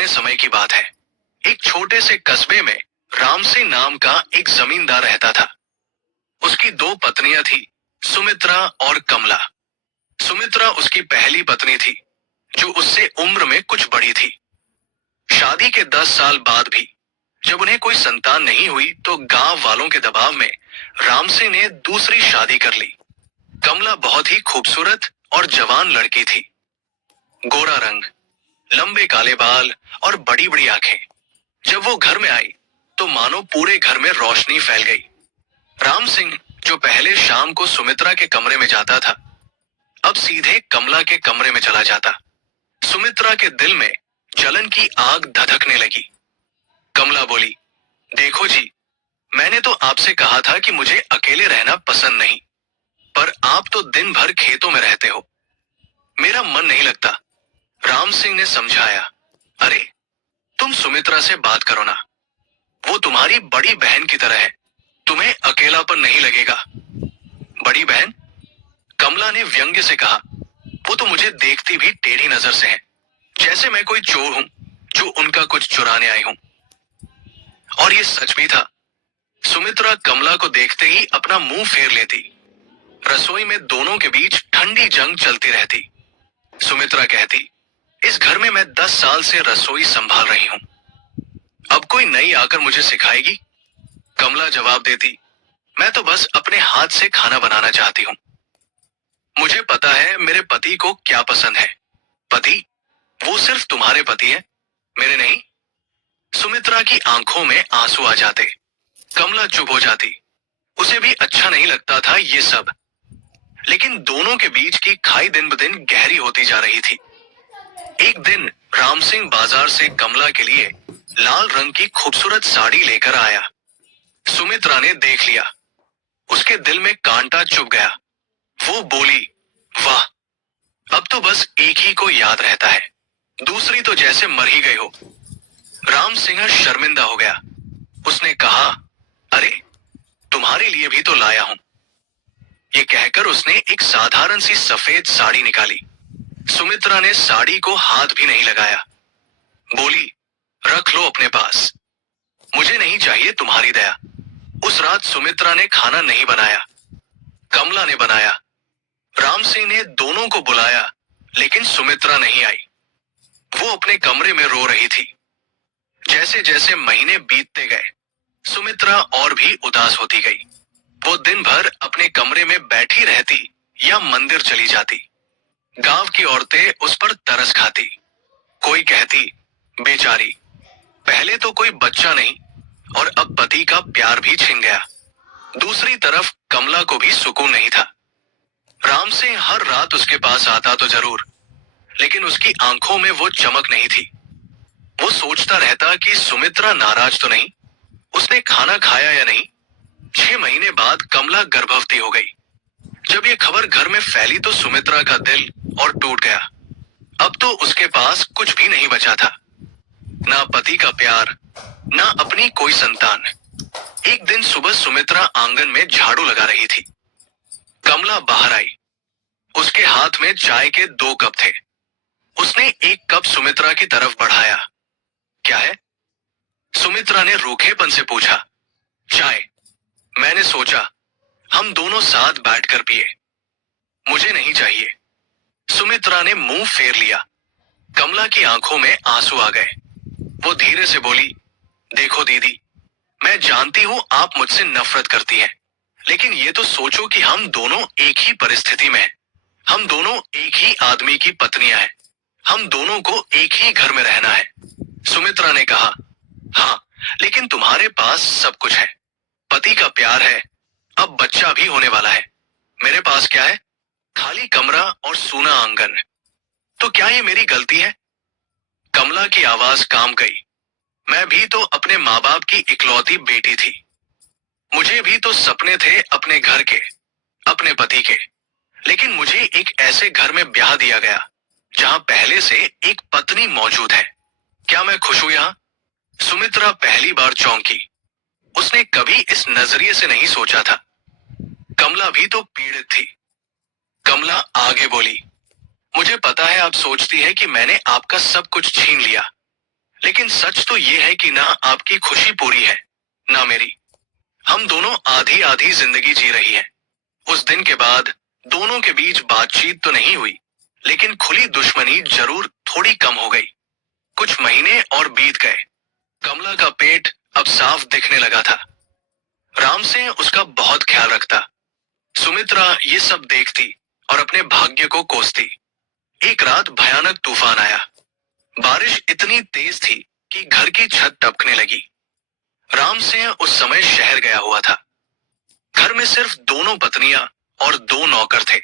पुराने समय की बात है। एक छोटे से कस्बे में राम सिंह नाम का एक जमींदार रहता था। उसकी दो पत्नियां थी, सुमित्रा और कमला। सुमित्रा उसकी पहली पत्नी थी, जो उससे उम्र में कुछ बड़ी थी। शादी के 10 साल बाद भी जब उन्हें कोई संतान नहीं हुई तो गांव वालों के दबाव में राम सिंह ने दूसरी शादी कर ली। कमला बहुत ही खूबसूरत और जवान लड़की थी। गोरा रंग, लंबे काले बाल और बड़ी बड़ी आंखें। जब वो घर में आई तो मानो पूरे घर में रोशनी फैल गई। राम सिंह, जो पहले शाम को सुमित्रा के कमरे में जाता था, अब सीधे कमला के कमरे में चला जाता। सुमित्रा के दिल में जलन की आग धधकने लगी। कमला बोली, देखो जी, मैंने तो आपसे कहा था कि मुझे अकेले रहना पसंद नहीं, पर आप तो दिन भर खेतों में रहते हो, मेरा मन नहीं लगता। राम सिंह ने समझाया, अरे तुम सुमित्रा से बात करो ना, वो तुम्हारी बड़ी बहन की तरह है, तुम्हें अकेलापन नहीं लगेगा। बड़ी बहन? कमला ने व्यंग्य से कहा, वो तो मुझे देखती भी टेढ़ी नजर से है, जैसे मैं कोई चोर हूं जो उनका कुछ चुराने आई हूं। और ये सच भी था। सुमित्रा कमला को देखते ही अपना मुंह फेर लेती। रसोई में दोनों के बीच ठंडी जंग चलती रहती। सुमित्रा कहती, इस घर में मैं 10 साल से रसोई संभाल रही हूं, अब कोई नई आकर मुझे सिखाएगी? कमला जवाब देती, मैं तो बस अपने हाथ से खाना बनाना चाहती हूं। मुझे पता है मेरे पति को क्या पसंद है। पति? वो सिर्फ तुम्हारे पति हैं, मेरे नहीं। सुमित्रा की आंखों में आंसू आ जाते। कमला चुप हो जाती। उसे भी अच्छा नहीं लगता था ये सब, लेकिन दोनों के बीच की खाई दिन ब दिन गहरी होती जा रही थी। एक दिन राम सिंह बाजार से कमला के लिए लाल रंग की खूबसूरत साड़ी लेकर आया। सुमित्रा ने देख लिया, उसके दिल में कांटा चुभ गया। वो बोली, वाह, अब तो बस एक ही को याद रहता है, दूसरी तो जैसे मर ही गई हो। राम सिंह शर्मिंदा हो गया। उसने कहा, अरे तुम्हारे लिए भी तो लाया हूं। ये कहकर उसने एक साधारण सी सफेद साड़ी निकाली। सुमित्रा ने साड़ी को हाथ भी नहीं लगाया। बोली, रख लो अपने पास, मुझे नहीं चाहिए तुम्हारी दया। उस रात सुमित्रा ने खाना नहीं बनाया, कमला ने बनाया। राम सिंह ने दोनों को बुलाया, लेकिन सुमित्रा नहीं आई। वो अपने कमरे में रो रही थी। जैसे जैसे महीने बीतते गए, सुमित्रा और भी उदास होती गई। वो दिन भर अपने कमरे में बैठी रहती या मंदिर चली जाती। गांव की औरतें उस पर तरस खाती। कोई कहती, बेचारी, पहले तो कोई बच्चा नहीं और अब पति का प्यार भी छिन गया। दूसरी तरफ कमला को भी सुकून नहीं था। राम सिंह हर रात उसके पास आता तो जरूर, लेकिन उसकी आंखों में वो चमक नहीं थी। वो सोचता रहता कि सुमित्रा नाराज तो नहीं, उसने खाना खाया या नहीं। 6 महीने बाद कमला गर्भवती हो गई। जब ये खबर घर में फैली तो सुमित्रा का दिल और टूट गया। अब तो उसके पास कुछ भी नहीं बचा था, ना पति का प्यार, ना अपनी कोई संतान। एक दिन सुबह सुमित्रा आंगन में झाड़ू लगा रही थी। कमला बाहर आई। उसके हाथ में चाय के 2 कप थे। उसने एक कप सुमित्रा की तरफ बढ़ाया। क्या है? सुमित्रा ने रूखेपन से पूछा। चाय। मैंने सोचा हम दोनों साथ बैठकर पिए। मुझे नहीं चाहिए। सुमित्रा ने मुंह फेर लिया। कमला की आंखों में आंसू आ गए। वो धीरे से बोली, देखो दीदी, मैं जानती हूं आप मुझसे नफरत करती हैं, लेकिन ये तो सोचो कि हम दोनों एक ही परिस्थिति में हैं। हम दोनों एक ही आदमी की पत्नियां हैं। हम दोनों को एक ही घर में रहना है। सुमित्रा ने कहा, हाँ, लेकिन तुम्हारे पास सब कुछ है। पति का प्यार है, अब बच्चा भी होने वाला है। मेरे पास क्या है? खाली कमरा और सूना आंगन। तो क्या ये मेरी गलती है? कमला की आवाज काम गई। मैं भी तो अपने माँ बाप की इकलौती बेटी थी। मुझे भी तो सपने थे अपने घर के, अपने पति के, लेकिन मुझे एक ऐसे घर में ब्याह दिया गया जहां पहले से एक पत्नी मौजूद है। क्या मैं खुश हूं यहां? सुमित्रा पहली बार चौंकी। उसने कभी इस नजरिए से नहीं सोचा था। कमला भी तो पीड़ित थी। कमला आगे बोली, मुझे पता है आप सोचती है कि मैंने आपका सब कुछ छीन लिया, लेकिन सच तो ये है कि ना आपकी खुशी पूरी है, ना मेरी। हम दोनों आधी आधी जिंदगी जी रही है। उस दिन के बाद दोनों के बीच बातचीत तो नहीं हुई, लेकिन खुली दुश्मनी जरूर थोड़ी कम हो गई। कुछ महीने और बीत गए। कमला का पेट अब साफ दिखने लगा था। राम सिंह उसका बहुत ख्याल रखता। सुमित्रा ये सब देखती और अपने भाग्य को कोसती। एक रात भयानक तूफान आया। बारिश इतनी तेज थी कि घर की छत टपकने लगी। राम सिंह उस समय शहर गया हुआ था। घर में सिर्फ दोनों पत्नियां और दो नौकर थे।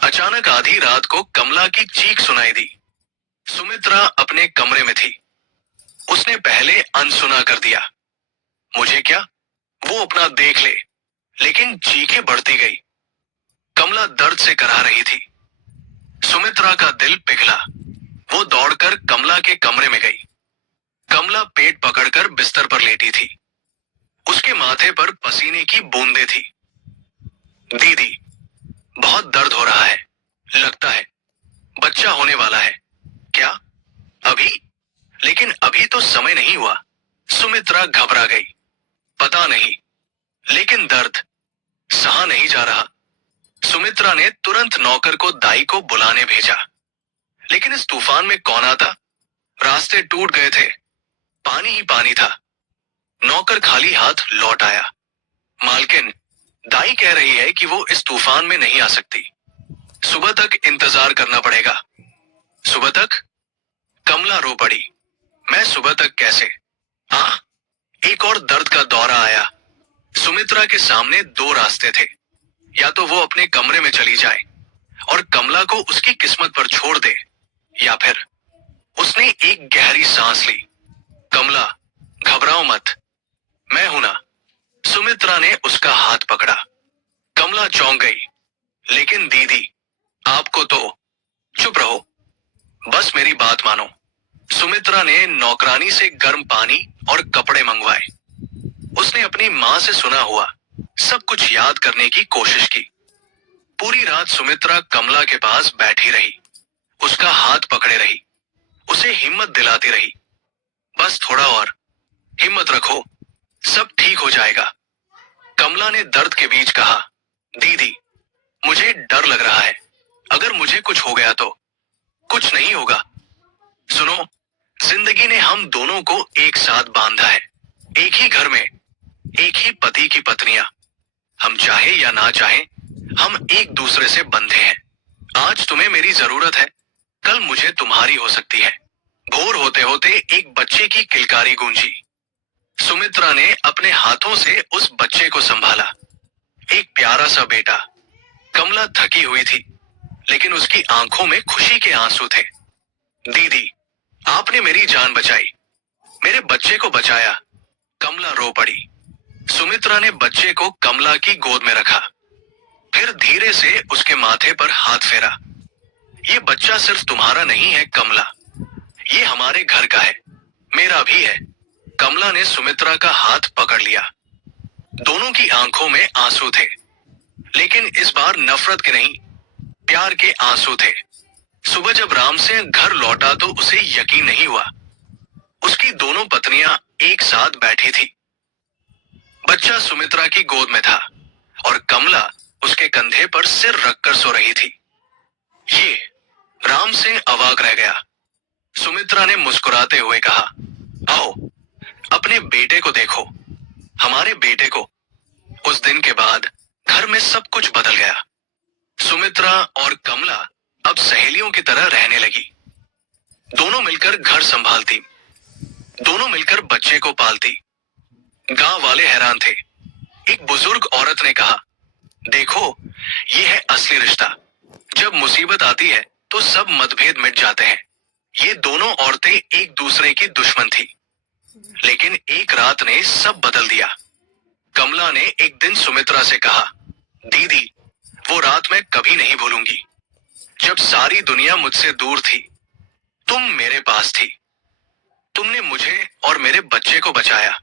अचानक आधी रात को कमला की चीख सुनाई दी। सुमित्रा अपने कमरे में थी। उसने पहले अनसुना कर दिया। मुझे क्या, वो अपना देख ले। लेकिन चीखें बढ़ती गई। कमला दर्द से कराह रही थी। सुमित्रा का दिल पिघला। वो दौड़कर कमला के कमरे में गई। कमला पेट पकड़कर बिस्तर पर लेटी थी। उसके माथे पर पसीने की बूंदें थी। दीदी, बहुत दर्द हो रहा है। लगता है बच्चा होने वाला है। क्या अभी? लेकिन अभी तो समय नहीं हुआ। सुमित्रा घबरा गई। पता नहीं, लेकिन दर्द सहा नहीं जा रहा। सुमित्रा ने तुरंत नौकर को दाई को बुलाने भेजा। लेकिन इस तूफान में कौन आता? रास्ते टूट गए थे। पानी ही पानी था। नौकर खाली हाथ लौट आया। मालकिन, दाई कह रही है कि वो इस तूफान में नहीं आ सकती। सुबह तक इंतजार करना पड़ेगा। सुबह तक? कमला रो पड़ी। मैं सुबह तक कैसे? एक और दर्द का दौरा आया। सुमित्रा के सामने दो रास्ते थे। या तो वो अपने कमरे में चली जाए और कमला को उसकी किस्मत पर छोड़ दे, या फिर उसने एक गहरी सांस ली। कमला, घबराओ मत, मैं हूं ना। सुमित्रा ने उसका हाथ पकड़ा। कमला चौंक गई। लेकिन दीदी, आपको तो। चुप रहो, बस मेरी बात मानो। सुमित्रा ने नौकरानी से गर्म पानी और कपड़े मंगवाए। उसने अपनी मां से सुना हुआ सब कुछ याद करने की कोशिश की। पूरी रात सुमित्रा कमला के पास बैठी रही। उसका हाथ पकड़े रही। उसे हिम्मत दिलाती रही। बस थोड़ा और, हिम्मत रखो, सब ठीक हो जाएगा। कमला ने दर्द के बीच कहा, दीदी, मुझे डर लग रहा है। अगर मुझे कुछ हो गया तो? कुछ नहीं होगा। सुनो, जिंदगी ने हम दोनों को एक साथ बांधा है। एक ही घर में, एक ही पति की पत्नियां। हम चाहे या ना चाहे, हम एक दूसरे से बंधे हैं। आज तुम्हें मेरी जरूरत है, कल मुझे तुम्हारी हो सकती है। भोर होते होते एक बच्चे की किलकारी गूंजी। सुमित्रा ने अपने हाथों से उस बच्चे को संभाला। एक प्यारा सा बेटा। कमला थकी हुई थी, लेकिन उसकी आंखों में खुशी के आंसू थे। दीदी, आपने मेरी जान बचाई, मेरे बच्चे को बचाया। कमला रो पड़ी। सुमित्रा ने बच्चे को कमला की गोद में रखा। फिर धीरे से उसके माथे पर हाथ फेरा। ये बच्चा सिर्फ तुम्हारा नहीं है कमला, ये हमारे घर का है, मेरा भी है। कमला ने सुमित्रा का हाथ पकड़ लिया। दोनों की आंखों में आंसू थे, लेकिन इस बार नफरत के नहीं, प्यार के आंसू थे। सुबह जब राम सिंह घर लौटा तो उसे यकीन नहीं हुआ। उसकी दोनों पत्नियां एक साथ बैठी थी। बच्चा सुमित्रा की गोद में था और कमला उसके कंधे पर सिर रखकर सो रही थी। ये राम सिंह अवाक रह गया। सुमित्रा ने मुस्कुराते हुए कहा, आओ, अपने बेटे को देखो, हमारे बेटे को। उस दिन के बाद घर में सब कुछ बदल गया। सुमित्रा और कमला अब सहेलियों की तरह रहने लगी। दोनों मिलकर घर संभालती, दोनों मिलकर बच्चे को पालती। गांव वाले हैरान थे। एक बुजुर्ग औरत ने कहा, देखो, ये है असली रिश्ता। जब मुसीबत आती है तो सब मतभेद मिट जाते हैं। ये दोनों औरतें एक दूसरे की दुश्मन थी, लेकिन एक रात ने सब बदल दिया। कमला ने एक दिन सुमित्रा से कहा, दीदी, वो रात मैं कभी नहीं भूलूंगी। जब सारी दुनिया मुझसे दूर थी, तुम मेरे पास थी। तुमने मुझे और मेरे बच्चे को बचाया।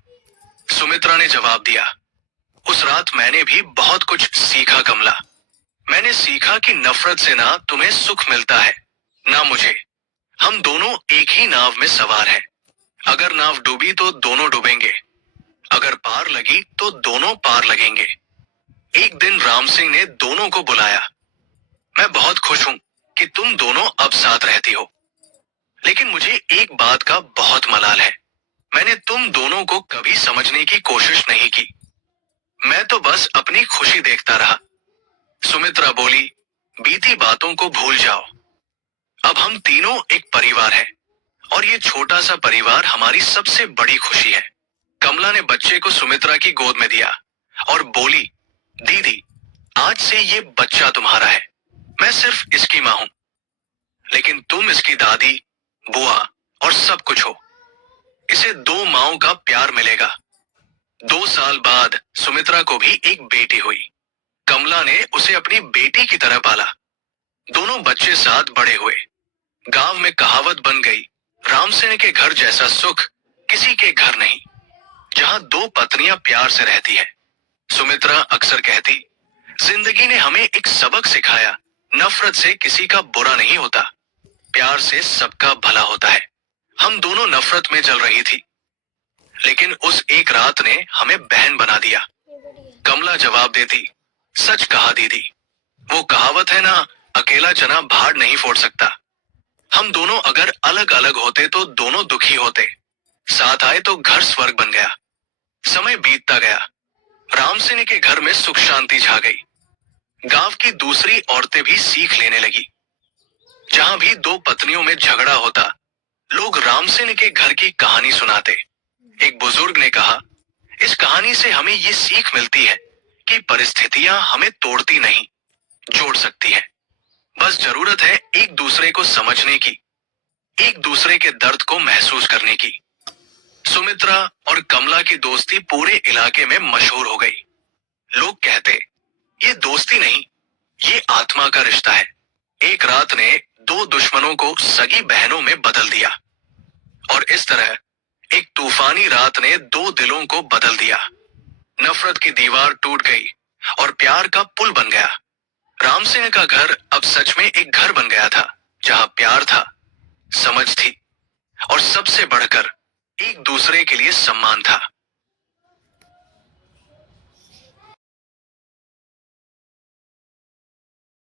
सुमित्रा ने जवाब दिया, उस रात मैंने भी बहुत कुछ सीखा कमला। मैंने सीखा कि नफरत से ना तुम्हें सुख मिलता है, ना मुझे। हम दोनों एक ही नाव में सवार हैं। अगर नाव डूबी तो दोनों डूबेंगे, अगर पार लगी तो दोनों पार लगेंगे। एक दिन राम सिंह ने दोनों को बुलाया। मैं बहुत खुश हूं कि तुम दोनों अब साथ रहती हो, लेकिन मुझे एक बात का बहुत मलाल है। मैंने तुम दोनों को कभी समझने की कोशिश नहीं की। मैं तो बस अपनी खुशी देखता रहा। सुमित्रा बोली, बीती बातों को भूल जाओ। अब हम तीनों एक परिवार हैं, और ये छोटा सा परिवार हमारी सबसे बड़ी खुशी है। कमला ने बच्चे को सुमित्रा की गोद में दिया और बोली, दीदी, आज से ये बच्चा तुम्हारा है। मैं सिर्फ इसकी मां हूं, लेकिन तुम इसकी दादी, बुआ और सब कुछ हो। इसे दो माओं का प्यार मिलेगा। 2 साल बाद सुमित्रा को भी एक बेटी हुई। कमला ने उसे अपनी बेटी की तरह पाला। दोनों बच्चे साथ बड़े हुए। गांव में कहावत बन गई, रामसिंह के घर जैसा सुख किसी के घर नहीं, जहां दो पत्नियां प्यार से रहती है। सुमित्रा अक्सर कहती, जिंदगी ने हमें एक सबक सिखाया, नफरत से किसी का बुरा नहीं होता, प्यार से सबका भला होता है। हम दोनों नफरत में जल रही थी, लेकिन उस एक रात ने हमें बहन बना दिया। कमला जवाब देती, सच कहा दीदी, वो कहावत है ना, अकेला चना भाड़ नहीं फोड़ सकता। हम दोनों अगर अलग अलग होते तो दोनों दुखी होते, साथ आए तो घर स्वर्ग बन गया। समय बीतता गया। राम सिंह के घर में सुख शांति छा गई। गांव की दूसरी औरतें भी सीख लेने लगी। जहां भी दो पत्नियों में झगड़ा होता, लोग राम सिंह के घर की कहानी सुनाते। एक बुजुर्ग ने कहा, इस कहानी से हमें ये सीख मिलती है कि परिस्थितियां हमें तोड़ती नहीं, जोड़ सकती है। बस जरूरत है एक दूसरे को समझने की, एक दूसरे के दर्द को महसूस करने की। सुमित्रा और कमला की दोस्ती पूरे इलाके में मशहूर हो गई। लोग कहते, ये दोस्ती नहीं, ये आत्मा का रिश्ता है। एक रात ने दो दुश्मनों को सगी बहनों में बदल दिया, और इस तरह एक तूफानी रात ने दो दिलों को बदल दिया। नफरत की दीवार टूट गई और प्यार का पुल बन गया। राम सिंह का घर अब सच में एक घर बन गया था, जहां प्यार था, समझ थी, और सबसे बढ़कर एक दूसरे के लिए सम्मान था।